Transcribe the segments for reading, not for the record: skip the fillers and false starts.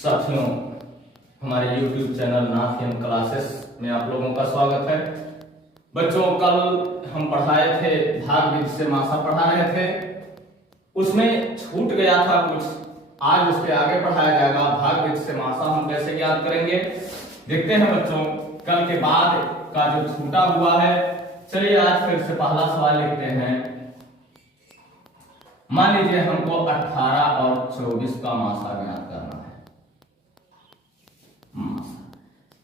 साथियों, हमारे YouTube channel नाथ M classes में आप लोगों का स्वागत है। बच्चों, कल हम पढ़ाए थे भाग विधि से मासा पढ़ा रहे थे, उसमें छूट गया था कुछ। आज उसके आगे पढ़ाया जाएगा भाग विधि से मासा हम कैसे ज्ञात करेंगे। देखते हैं बच्चों, कल के बाद का जो छूटा हुआ है। चलिए आज फिर से पहला सवाल लिखते हैं। मान लीजिए हमको 18 और 24 का मासा ज्ञात करना है।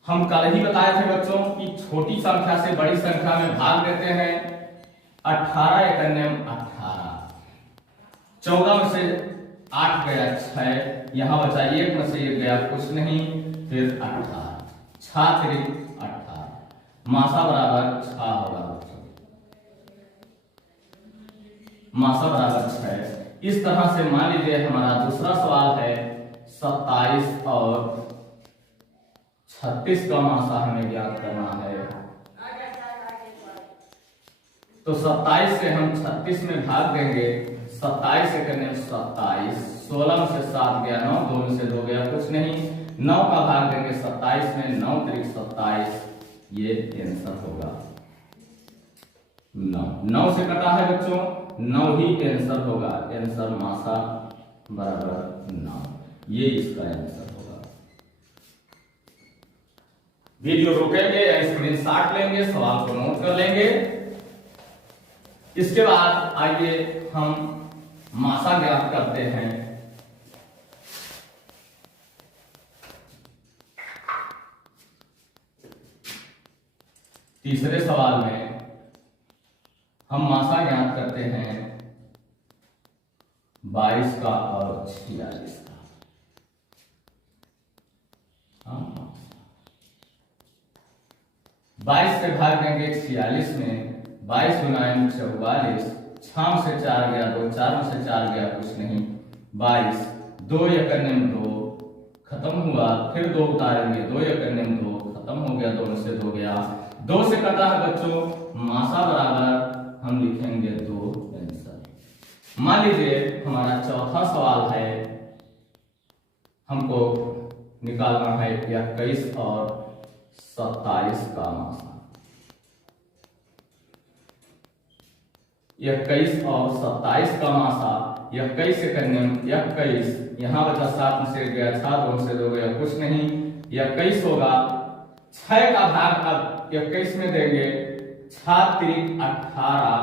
हम कल ही बताए थे बच्चों कि छोटी संख्या से बड़ी संख्या में भाग देते हैं। 18 एकन्यम 18, 14 में से 8 गया 6, यहां बचा 1 में से 1 गया कुछ नहीं, फिर 18, 6 3 18, मासा बराबर 6 होगा। मासा बराबर 6। इस तरह से मान लीजिए हमारा दूसरा सवाल है 27 और 36 का मासा हमें ज्ञात करना है। तो 27 से हम 36 में भाग देंगे। 27 से करने 27, 16 में से 7 गया 9, 2 में से 2 गया कुछ नहीं, 9 का भाग देंगे 27 में, 9 3 27, ये आंसर होगा 9। 9 से कटा है बच्चों, 9 ही आंसर होगा। आंसर मासा बराबर 9, ये इसका आंसर होगा। वीडियो रोकेंगे या स्क्रीनशॉट लेंगे, सवाल को नोट कर लेंगे। इसके बाद आइए हम मासा ज्ञात करते हैं। तीसरे सवाल में हम मासा ज्ञात करते हैं 22 का और 46 का। 22 से भाग देंगे 46 में, 22 गुना 44, 6 से 4 गया 2, 4 में से 4 गया कुछ नहीं, 22, 2 एकन्यम 2 खत्म हुआ, फिर 2 उतारेंगे, 2 एकन्यम 2 खत्म हो गया, 2 में से 2 गया, 2 से कटा है बच्चों, मासा बराबर हम लिखेंगे 2 आंसर। मान लीजिए हमारा चौथा सवाल है, हमको निकालना है 21 और 27 का मासा। 21 और 27 का मासा, 21 से कन्यम 21, यहां बचा 7 में से गया 6, 2 में से 2 गया कुछ नहीं, 21 होगा। 6 का भाग अब 21 में देंगे, 6 3 18,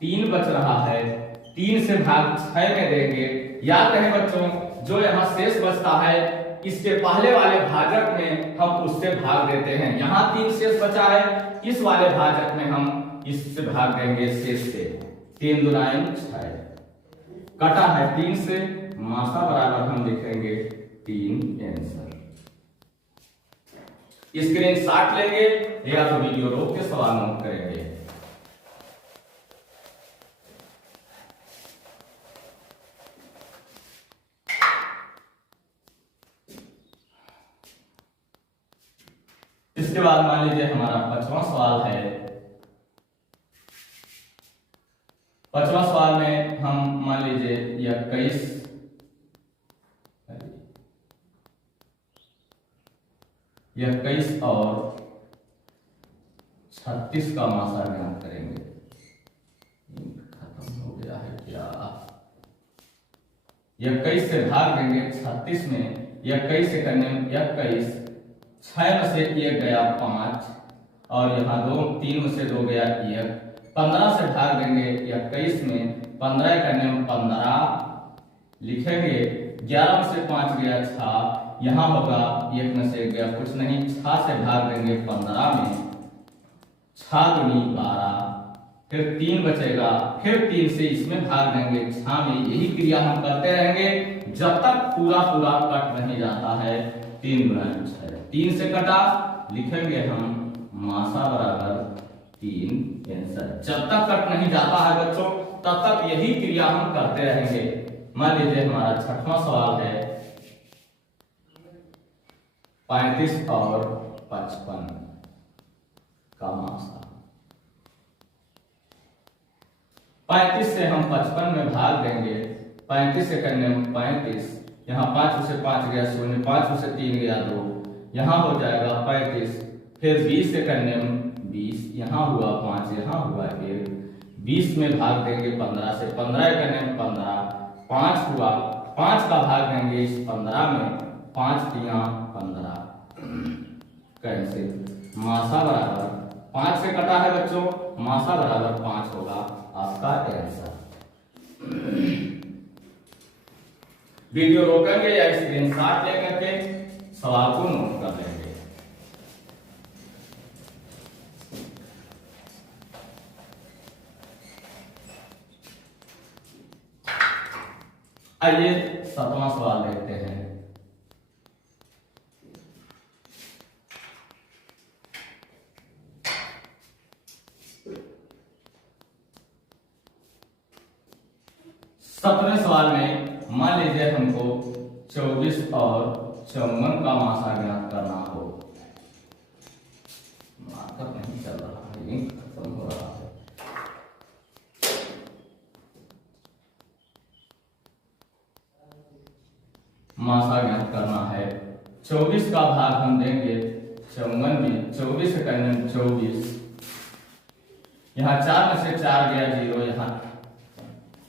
3 बच रहा है, 3 से भाग 6 में देंगे। याद रहे बच्चों, जो यहाँ शेष बचता है इसके पहले वाले भाजक में हम उससे भाग देते हैं। यहाँ 3 शेष बचा है, इस वाले भाजक में हम इससे भाग देंगे शेष से। 3 दूना 6, कटा है 3 से, मासा बराबर हम लिखेंगे 3 आंसर। स्क्रीनशॉट लेंगे या तो वीडियो रोक के सवाल नोट करेंगे। इसके बाद मान लीजिए हमारा 5वां सवाल है। 5वां सवाल में हम मान लीजिए 21 और 36 का मासा ज्ञात करेंगे। खत्म हो गया है क्या? 21 से भाग देंगे 36 में, 21 से करने 21, 6 में से 1 गया 5, और यहाँ 3 में से 2 गया 1, 15 से भाग देंगे 21 में, 15 करने 15 लिखेंगे, 11 में से 5 गया 6, यहाँ होगा 1 में से गया कुछ नहीं, 6 से भाग देंगे 15 में, 6 दूनी 12, फिर 3 बचेगा, फिर 3 से इसमें भाग देंगे 6 में। यही क्रिया हम करते रहेंगे जब तक पूरा पूरा कट नहीं जाता है। 3 गुना 6, 3 से कटा, लिखेंगे हम मासा बराबर 3 आंसर। जब तक कट नहीं जाता है बच्चों, तब तक यही क्रिया हम करते रहेंगे। मान लीजिए हमारा 6वां सवाल है 35 और 55 का मासा। 35 से हम 55 में भाग देंगे, 35 से करने 35, यहाँ 5 से 5 गया 0, 5 से 3 गया 2, यहाँ हो जाएगा 35, फिर 20 से करने में 20, यहाँ हुआ 5, यहाँ हुआ 1, 20 में भाग देंगे 15 से, 15 करने में 15, 5 हुआ, 5 का भाग देंगे इस 15 में, 5 तिया 15, कैसे मासा बराबर 5 से कटा है बच्चों, मासा बराबर 5 होगा आपका आंसर। वीडियो रोकेंगे या स्क्रीनशॉट लेकर के सवाल को नोट कर लेंगे। आइए 7वां सवाल देखते हैं। सत्रहवें सवाल में मान लीजिए हमको 24 और 54 का मासा ज्ञात करना हो। मार्कर नहीं चल रहा है, लिंक खत्म हो रहा है। मासा ज्ञात करना है, 24 का भाग हम देंगे 54 में, 24 से करने में 24, यहाँ 4 में से 4 गया 0, यहाँ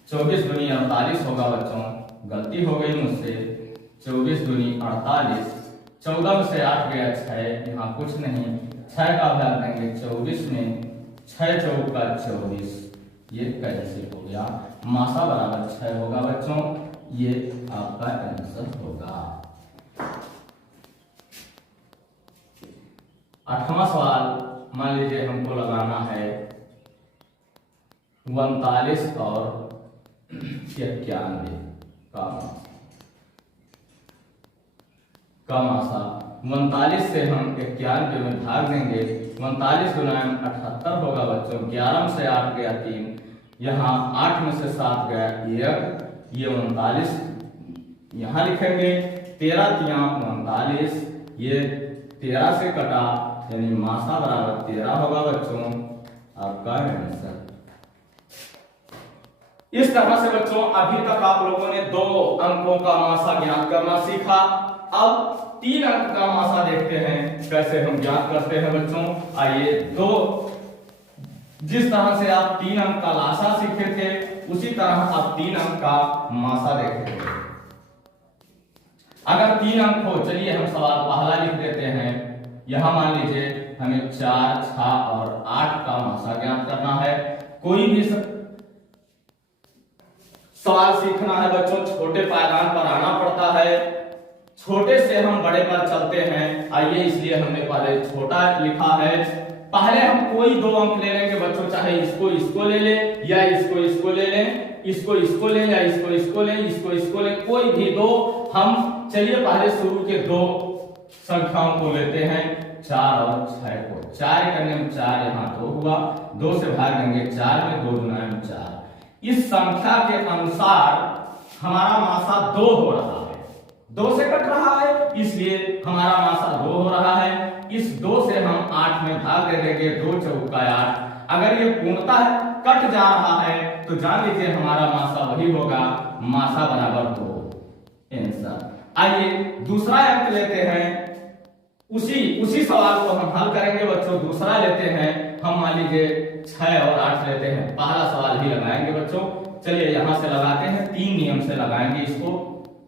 24 दूनी 48 होगा बच्चों, गलती हो गई मुझसे, 24 दूनी 48, 14 में से 8 गया 6, यहाँ कुछ नहीं, 6 का भाग देंगे 24 में, 6 चौका 24, ये कैंसिल हो गया, मासा बराबर 6 होगा बच्चों, ये आपका आंसर होगा। 8वां सवाल मान लीजिए हमको लगाना है 39 और 91 का मासा, 39 से हम 91 में भाग देंगे, 39 गुना 78 होगा बच्चों, 11 में से 8 गया 3, यहाँ 8 में से 7 गया 1, ये 39 यहाँ लिखेंगे, 13 तिया 39, ये 13 से कटा यानी मासा बराबर 13 होगा बच्चों, आपका आंसर। इस तरह से बच्चों अभी तक आप लोगों ने 2 अंकों का मासा ज्ञात करना सीखा। अब 3 अंक का मासा देखते हैं कैसे हम ज्ञात करते हैं बच्चों। आइए, जिस तरह से आप 3 अंक का लासा सीखे थे उसी तरह आप 3 अंक का मासा देखे थे। अगर 3 अंक हो, चलिए हम सवाल पहला लिख देते हैं। यहां मान लीजिए हमें 4, 6 और 8 का मासा ज्ञात करना है। कोई भी सवाल सीखना है बच्चों, छोटे पायदान पर आना पड़ता है, छोटे से हम बड़े पर चलते हैं। आइए, इसलिए हमने पहले छोटा लिखा है। पहले हम कोई 2 अंक ले लेंगे बच्चों, चाहे इसको ले ले या इसको ले लें, इसको ले या इसको ले, इसको ले, कोई भी 2 हम। चलिए पहले शुरू के 2 संख्याओं को लेते हैं, 4 और 6 को। 4 करने में 4, यहाँ 2 हुआ, 2 से भाग देंगे 4 में, 2 गुना 4। इस संख्या के अनुसार हमारा मासा 2 हो रहा है, 2 से कट रहा है, इसलिए हमारा मासा 2 हो रहा है। इस 2 से हम 8 में भाग दे देंगे, 2 चौका 8। अगर ये पूर्णतः कट जा रहा है तो जान लीजिए हमारा मासा वही होगा, मासा बराबर 2, आंसर। आइए दूसरा अंक लेते हैं, उसी सवाल को हम हल करेंगे बच्चों। दूसरा लेते हैं हम, मान लीजिए 6 और 8 लेते हैं। पहला सवाल ही लगाएंगे बच्चों, चलिए यहां से लगाते हैं, 3 नियम से लगाएंगे इसको।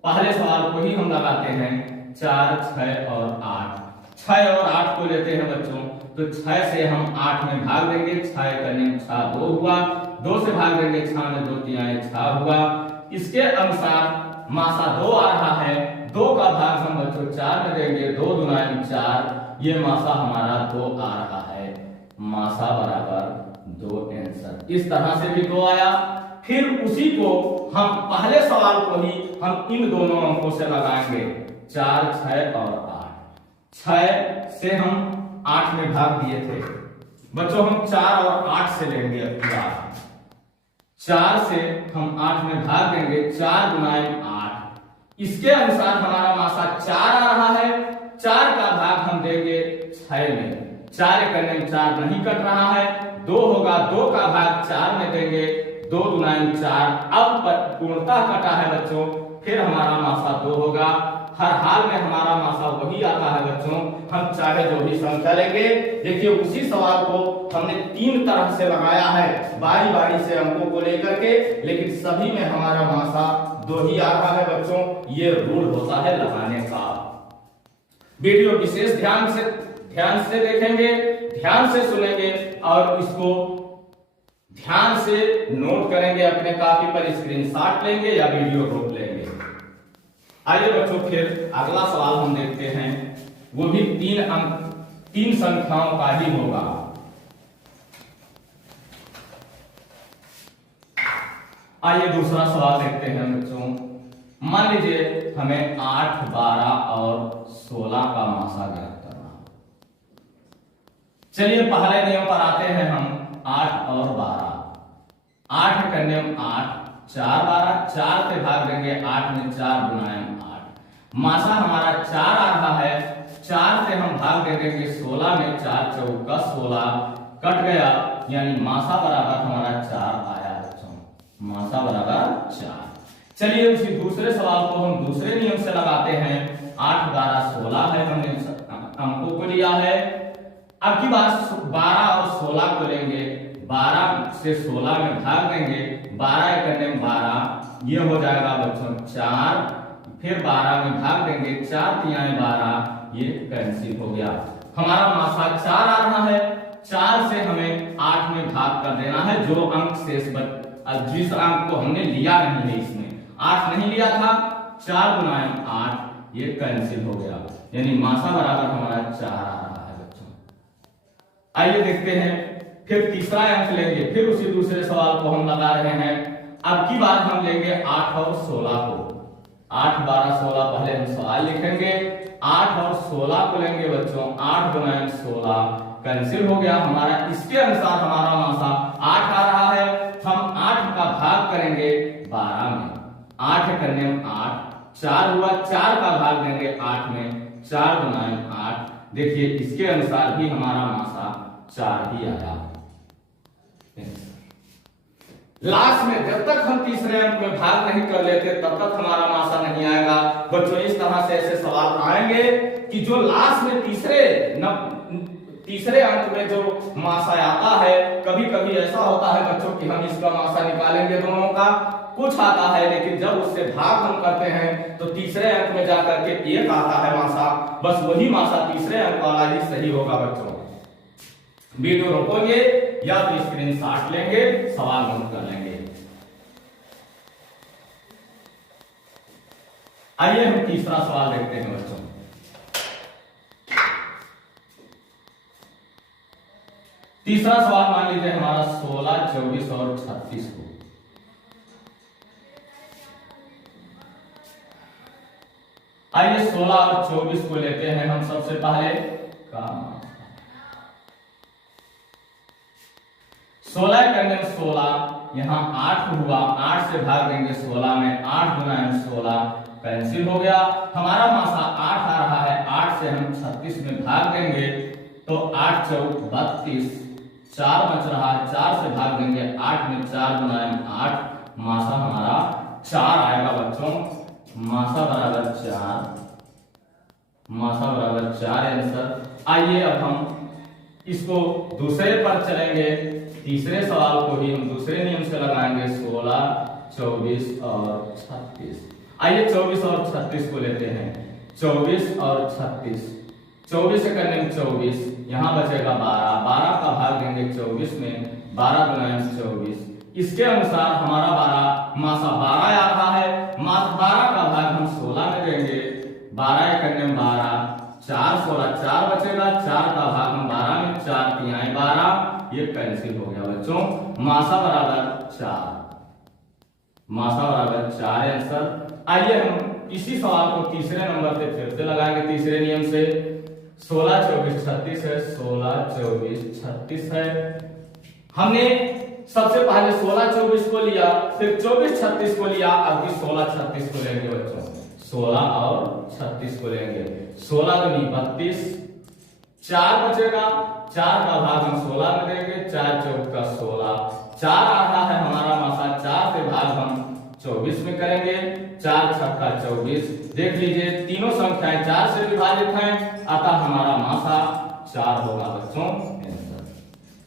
पहले सवाल को ही हम लगाते हैं, 4, 6 और 8। 6 और 8 को लेते हैं बच्चों, तो 6 से हम 8 में भाग देंगे, 6 करने में 6 2 हुआ, 2 से भाग देंगे 6 में, 2 तिहाई 6 हुआ। इसके अनुसार मासा 2 आ रहा है, 2 का भाग हम बच्चों 4 में देंगे, 2 दुना 4, ये मासा हमारा 2 आ रहा है, मासा बराबर 2, आंसर। इस तरह से भी 2 आया। फिर उसी को हम पहले सवाल को ही हम इन दोनों अंकों से लगाएंगे, 4, 6 और 8। 6 से हम 8 में भाग दिए थे बच्चों, हम 4 और 8 से लेंगे पूरा। 4 से हम 8 में भाग देंगे, 4 गुना 8। इसके अनुसार हमारा मासा 4 आ रहा है। 4 का भाग हम देंगे 6 में, 4 करने में 4 नहीं कट रहा है, 2 होगा, 2 का भाग 4 में देंगे, 2 गुना 4। अब पूर्णतः कटा है बच्चों, फिर हमारा मासा 2 होगा। हर हाल में हमारा मासा वही आता है बच्चों, हम चाहे जो भी संख्या लेंगे। देखिए उसी सवाल को हमने 3 तरह से लगाया है, बारी बारी से अंकों को लेकर के, लेकिन सभी में हमारा मासा 2 ही आ रहा है बच्चों। ये रूल होता है लगाने का। वीडियो विशेष ध्यान से देखेंगे, ध्यान से सुनेंगे और इसको ध्यान से नोट करेंगे, अपने कॉपी पर स्क्रीनशॉट लेंगे या वीडियो रोक लेंगे। आइए बच्चों फिर अगला सवाल हम देखते हैं, वो भी 3 संख्याओं का ही होगा। आइए दूसरा सवाल देखते हैं बच्चों। मान लीजिए हमें 8, 12 और 16 का मासा ज्ञात करना। चलिए पहले नियम पर आते हैं हम। 8 और 12, 8 का नियम 8, 4 12, 4 से भाग देंगे 8 में 4 गुना 8। मासा हमारा 4 आ रहा है, 4 से हम भाग दे देंगे 16 में, 4 चौका 16 कट गया, यानी मासा बराबर हमारा 4 आया बच्चों, मासा बराबर 4। चलिए उसी दूसरे सवाल को हम दूसरे नियम से लगाते हैं। 8 12 16 है, हमने अंकों को लिया है। अब की बात 12 और 16 को लेंगे, 12 से 16 में भाग देंगे, 12 करने में 12, ये हो जाएगा बच्चों 4, फिर 12 में भाग देंगे, 4 तिहाई 12, ये कैंसिल हो गया। हमारा मासा 4 आ रहा है, 4 से हमें 8 में भाग कर देना है, जो अंक शेष जिस अंक को हमने लिया नहीं है, इसमें 8 नहीं लिया था, 4 गुना 8, ये कैंसिल हो गया, यानी मासा बराबर हमारा 4 आ रहा है बच्चों। आइए देखते हैं फिर तीसरा अंक लेंगे, फिर उसी दूसरे सवाल को हम लगा रहे हैं। अब की बात हम लेंगे 8 और 16 को। 8 12 16 पहले हम सवाल लिखेंगे, 8 और 16 को लेंगे बच्चों, 8 गुना 16 कैंसिल हो गया हमारा। इसके अनुसार हमारा मासा 8 आ रहा है, हम 8 का भाग करेंगे 12 में, 8 करने में 8, 4 हुआ, 4 का भाग देंगे 8 में, 4 गुना 8, देखिए इसके अनुसार भी हमारा मासा 4 ही आया। लास्ट में जब तक हम तीसरे अंक में भाग नहीं कर लेते तब तक हमारा मासा नहीं आएगा बच्चों। इस तरह से ऐसे सवाल आएंगे कि जो लास्ट में तीसरे अंक में जो मासा आता है, कभी कभी ऐसा होता है बच्चों कि हम इसका मासा निकालेंगे दोनों का, कुछ आता है, लेकिन जब उससे भाग हम करते हैं तो तीसरे अंक में जाकर के 1 आता है मासा, बस वही मासा तीसरे अंक वाला ही सही होगा बच्चों। वीडियो रोकोगे या तो स्क्रीनशॉट लेंगे, सवाल नोट कर लेंगे। आइए हम तीसरा सवाल देखते हैं बच्चों। तीसरा सवाल मान लीजिए हमारा 16, 24 और 36 को। आइए 16 और 24 को लेते हैं हम सबसे पहले। 16 करने में 16, यहाँ 8 हुआ, 8 से भाग देंगे 16 में, 8 गुना 16 कैंसिल हो गया, हमारा मासा 8 आ रहा है। 8 से हम 36 में भाग देंगे तो 8 चौक 32, 4 बच रहा है, 4 से भाग देंगे 8 में, 4 गुना 8, मासा हमारा 4 आएगा बच्चों, मासा बराबर 4, मासा बराबर 4 आंसर। आइए अब हम इसको दूसरे पर चलेंगे, तीसरे सवाल को ही हम दूसरे नियम से लगाएंगे। 16, 24 और 36। आइए 24 और 36 को लेते हैं। 24 और 36, 24 से करने में 24, यहाँ बचेगा 12, 12 का भाग देंगे 24 में, 12 गुना 24, इसके अनुसार हमारा 12 मासा 12 आ रहा है। मासा 12 का भाग हम 16 में देंगे, 12 करने में 12, 4 16, 4 बचेगा, 4 का भाग हम 12 में, 4 तिहाई 12, ये कैंसिल हो गया बच्चों, मासा बराबर 4, मासा बराबर 4 आंसर। आइए हम इसी सवाल को तीसरे नंबर से फिर से लगाएंगे तीसरे नियम से। 16 24 36 है, 16 24 36 है। हमने सबसे पहले 16 24 को लिया, फिर 24 36 को लिया, अब 16 36 को लेंगे बच्चों, 16 और 36 को लेंगे। 16 दूनी 32, 4 बचेगा, 4 का भाग हम 16 में देंगे, 4 चौक का 16, 4 आ रहा है हमारा मासा, 4 से भाग हम 24 में करेंगे। 4 छक्का 24। देख लीजिए तीनों संख्याएं 4 से विभाजित हैं, अतः हमारा मासा 4 होगा बच्चों।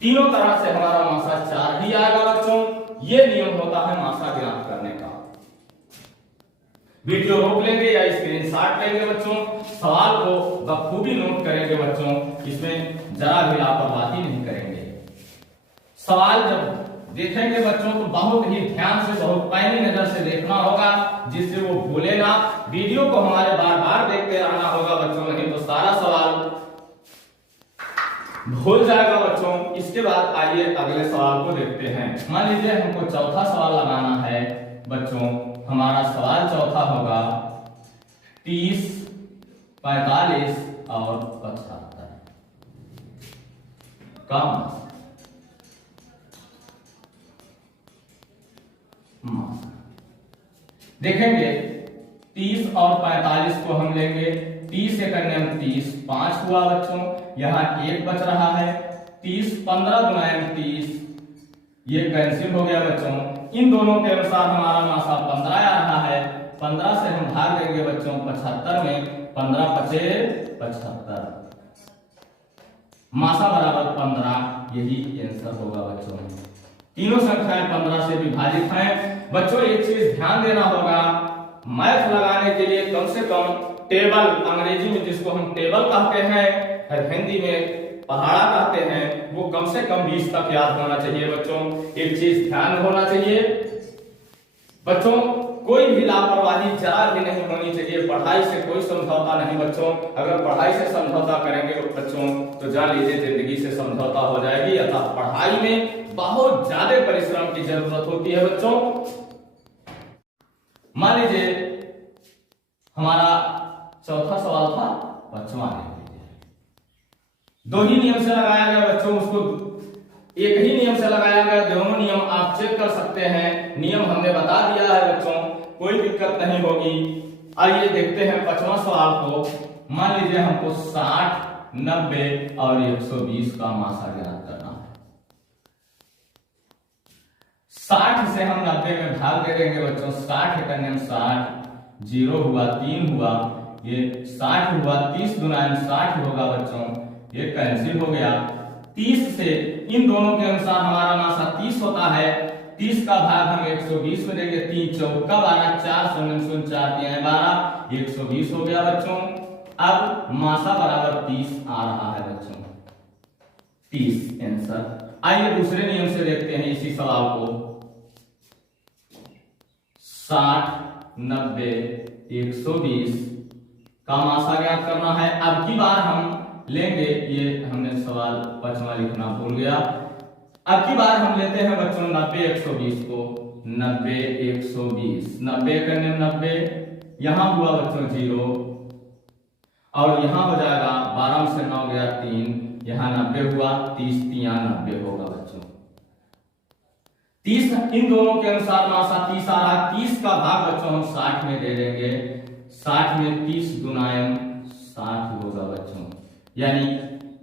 तीनों तरह से हमारा मासा 4 ही आएगा बच्चों। ये नियम होता है मासा ज्ञात करने का। वीडियो रोक लेंगे या स्क्रीनशॉट लेंगे बच्चों, सवाल को बखूबी नोट करेंगे बच्चों, इसमें जरा भी लापरवाही नहीं करेंगे। सवाल जब देखेंगे बच्चों तो बहुत ही ध्यान से, बहुत पैनी नजर से देखना होगा, जिससे वो भूले ना। वीडियो को हमारे बार बार देखते रहना होगा बच्चों, नहीं तो सारा सवाल भूल जाएगा बच्चों। इसके बाद आइए अगले सवाल को देखते हैं। मान लीजिए हमको चौथा सवाल लगाना है बच्चों। हमारा सवाल चौथा होगा 30, 45 और 75 का मासा। देखेंगे 30 और 45 को हम लेंगे। 30 से करने हम 30, 5 हुआ बच्चों, यहाँ 1 बच रहा है। 30 15 गुणाएं 30, ये कैंसिल हो गया बच्चों। इन दोनों के अनुसार हमारा मासा 15 आ रहा है। 15 से हम भाग देंगे बच्चों 75 में। 15 पचे 75, मासा बराबर 15, यही आंसर होगा बच्चों। तीनों संख्याएं 15 से विभाजित हैं बच्चों। एक चीज ध्यान देना होगा, मैथ लगाने के लिए कम से कम टेबल, अंग्रेजी में जिसको हम टेबल कहते हैं, हिंदी में पहाड़ा कहते हैं, वो कम से कम 20 तक याद होना चाहिए बच्चों। एक चीज ध्यान होना चाहिए बच्चों, कोई भी लापरवाही जरा भी नहीं होनी चाहिए। पढ़ाई से कोई समझौता नहीं बच्चों। अगर पढ़ाई से समझौता करेंगे बच्चों तो जान लीजिए जिंदगी से समझौता हो जाएगी। अतः पढ़ाई में बहुत ज्यादा परिश्रम की जरूरत होती है बच्चों। मान लीजिए हमारा चौथा सवाल था 55। दो ही नियम से लगाया गया बच्चों, उसको एक ही नियम से लगाया गया। दोनों नियम आप चेक कर सकते हैं, नियम हमने बता दिया है बच्चों, कोई दिक्कत नहीं होगी। आइए देखते हैं 55वां सवाल को। मान लीजिए हमको 60, 90 और 120 का मासा ज्ञात करना है। 60 से हम 90 में भाग दे देंगे बच्चों। 60 करने हम 60, 0 हुआ, 3 हुआ, ये 60 हुआ। 30 गुणाएं 60 होगा बच्चों, ये कैंसिल हो गया। 30 से इन दोनों के अनुसार हमारा मासा 30 होता है। 30 का भाग हम 120 में देंगे। 3 चौका 12, 4 शून्य 4 12, 120 हो गया बच्चों। अब मासा बराबर 30 आ रहा है बच्चों, 30 आंसर। आइए दूसरे नियम से देखते हैं इसी सवाल को। 60, 90, 120 का मासा ज्ञात करना है। अब की बार हम लेंगे, ये हमने सवाल 5वां लिखना भूल गया। अब की बार हम लेते हैं बच्चों 90, 120 को। 90, 120, 90 करने 90, यहां हुआ बच्चों 0 और यहां हो जाएगा 12 से 9 गया 3, यहां 90 हुआ। 30 3 90 होगा बच्चों। 30 इन दोनों के अनुसार मासा 30 आ रहा। 30 का भाग बच्चों हम 60 में दे देंगे। 60 में 30 गुणाएं 60 होगा बच्चों, यानी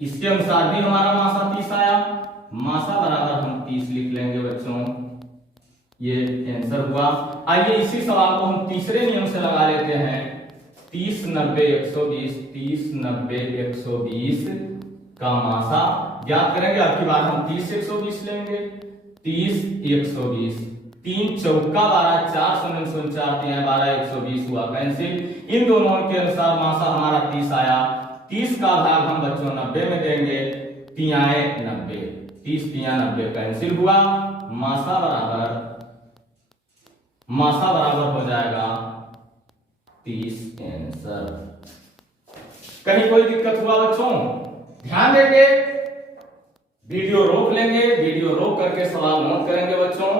इसके अनुसार भी हमारा मासा 30 आया। मासा बराबर हम 30 लिख लेंगे बच्चों, ये आंसर हुआ। आइए इसी सवाल को हम तीसरे नियम से लगा लेते हैं। 30, 90, 120, 30, 90, 120 का मासा ज्ञात करेंगे। अब की बार हम 30 से 120 लेंगे। 30, 120, 3 चौका 12, 4 शून्य 4 3 12, 120 हुआ कैंसिल। इन दोनों के अनुसार मासा हमारा 30 आया। 30 का भाग हम बच्चों 90 में देंगे। 3 90, 30 3 90 कैंसिल हुआ। मासा बराबर हो जाएगा 30 आंसर। कहीं कोई दिक्कत हुआ बच्चों? ध्यान देंगे, वीडियो रोक लेंगे, वीडियो रोक करके सवाल नोट करेंगे बच्चों।